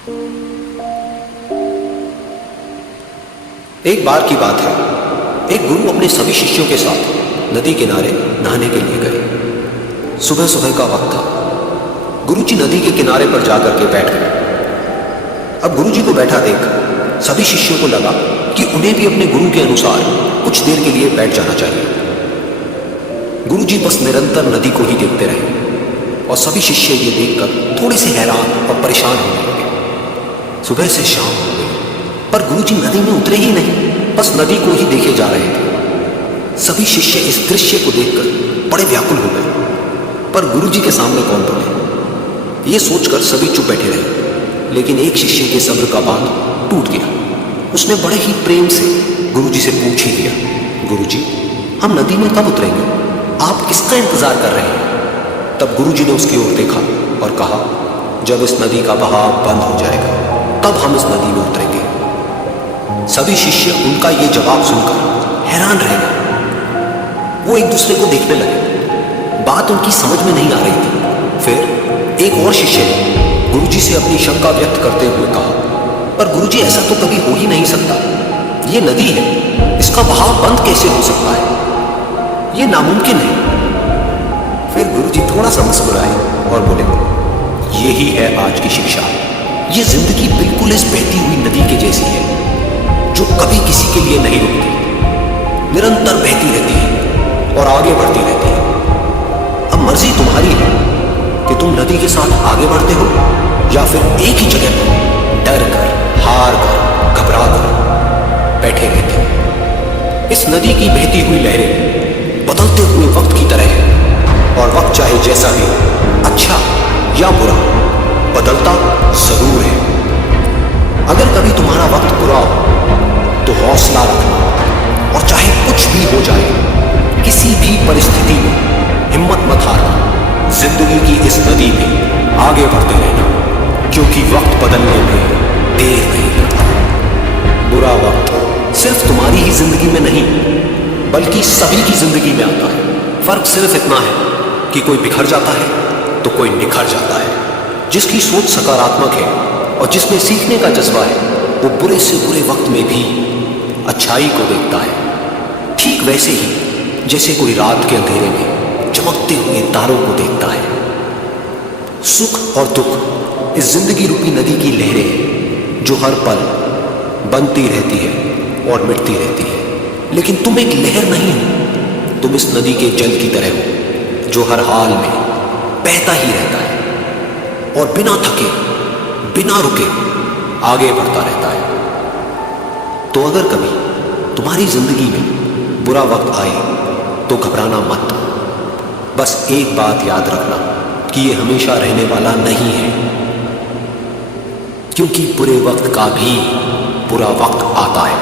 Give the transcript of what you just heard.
एक बार की बात है, एक गुरु अपने सभी शिष्यों के साथ नदी किनारे नहाने के लिए गए। सुबह सुबह का वक्त था। गुरुजी नदी के किनारे पर जाकर के बैठ गए। अब गुरुजी को बैठा देख सभी शिष्यों को लगा कि उन्हें भी अपने गुरु के अनुसार कुछ देर के लिए बैठ जाना चाहिए। गुरुजी बस निरंतर नदी को ही देखते रहे और सभी शिष्य ये देखकर थोड़े से हैरान और परेशान होने लगे। सुबह से शाम हो गई पर गुरुजी नदी में उतरे ही नहीं, बस नदी को ही देखे जा रहे थे। सभी शिष्य इस दृश्य को देखकर बड़े व्याकुल हो गए, पर गुरुजी के सामने कौन बोले, ये सोचकर सभी चुप बैठे रहे। लेकिन एक शिष्य के सब्र का बांध टूट गया। उसने बड़े ही प्रेम से गुरुजी से पूछ ही लिया, गुरुजी, हम नदी में कब उतरेंगे? आप किसका इंतजार कर रहे हैं? तब गुरुजी ने उसकी ओर देखा और कहा, जब इस नदी का बहाव बंद हो जाएगा तब हम इस नदी में उतरेंगे। सभी शिष्य उनका ये जवाब सुनकर हैरान रह गए। वो एक दूसरे को देखने लगे। बात उनकी समझ में नहीं आ रही थी। फिर एक और शिष्य ने गुरुजी से अपनी शंका व्यक्त करते हुए कहा, पर गुरुजी, ऐसा तो कभी हो ही नहीं सकता। ये नदी है, इसका बहाव बंद कैसे हो सकता है? ये नामुमकिन है। फिर गुरुजी थोड़ा सा मुस्कुराए और बोले, यही है आज की शिक्षा। ये जिंदगी बिल्कुल इस बहती हुई नदी के जैसी है, जो कभी किसी के लिए नहीं रुकती, निरंतर बहती रहती है और आगे बढ़ती रहती है। अब मर्जी तुम्हारी है कि तुम नदी के साथ आगे बढ़ते हो या फिर एक ही जगह पर डर कर, हार कर, घबरा कर बैठे रहते हो। इस नदी की बहती हुई लहरें बदलते हुए वक्त की तरह है, और वक्त चाहे जैसा भी हो, अच्छा या बुरा, बदलता जरूर है। अगर कभी तुम्हारा वक्त बुरा हो तो हौसला रखना, और चाहे कुछ भी हो जाए, किसी भी परिस्थिति में हिम्मत मत हारना। जिंदगी की इस नदी में आगे बढ़ते रहना, क्योंकि वक्त बदलने में देर नहीं लगता। बुरा वक्त सिर्फ तुम्हारी ही जिंदगी में नहीं, बल्कि सभी की जिंदगी में आता है। फर्क सिर्फ इतना है कि कोई बिखर जाता है तो कोई निखर जाता है। जिसकी सोच सकारात्मक है और जिसमें सीखने का जज्बा है, वो बुरे से बुरे वक्त में भी अच्छाई को देखता है। ठीक वैसे ही जैसे कोई रात के अंधेरे में चमकते हुए तारों को देखता है। सुख और दुख इस जिंदगी रूपी नदी की लहरें हैं, जो हर पल बनती रहती है और मिटती रहती है। लेकिन तुम एक लहर नहीं हो, तुम इस नदी के जल की तरह हो, जो हर हाल में बहता ही रहता है और बिना थके, बिना रुके आगे बढ़ता रहता है। तो अगर कभी तुम्हारी जिंदगी में बुरा वक्त आए तो घबराना मत। बस एक बात याद रखना कि ये हमेशा रहने वाला नहीं है, क्योंकि बुरे वक्त का भी बुरा वक्त आता है।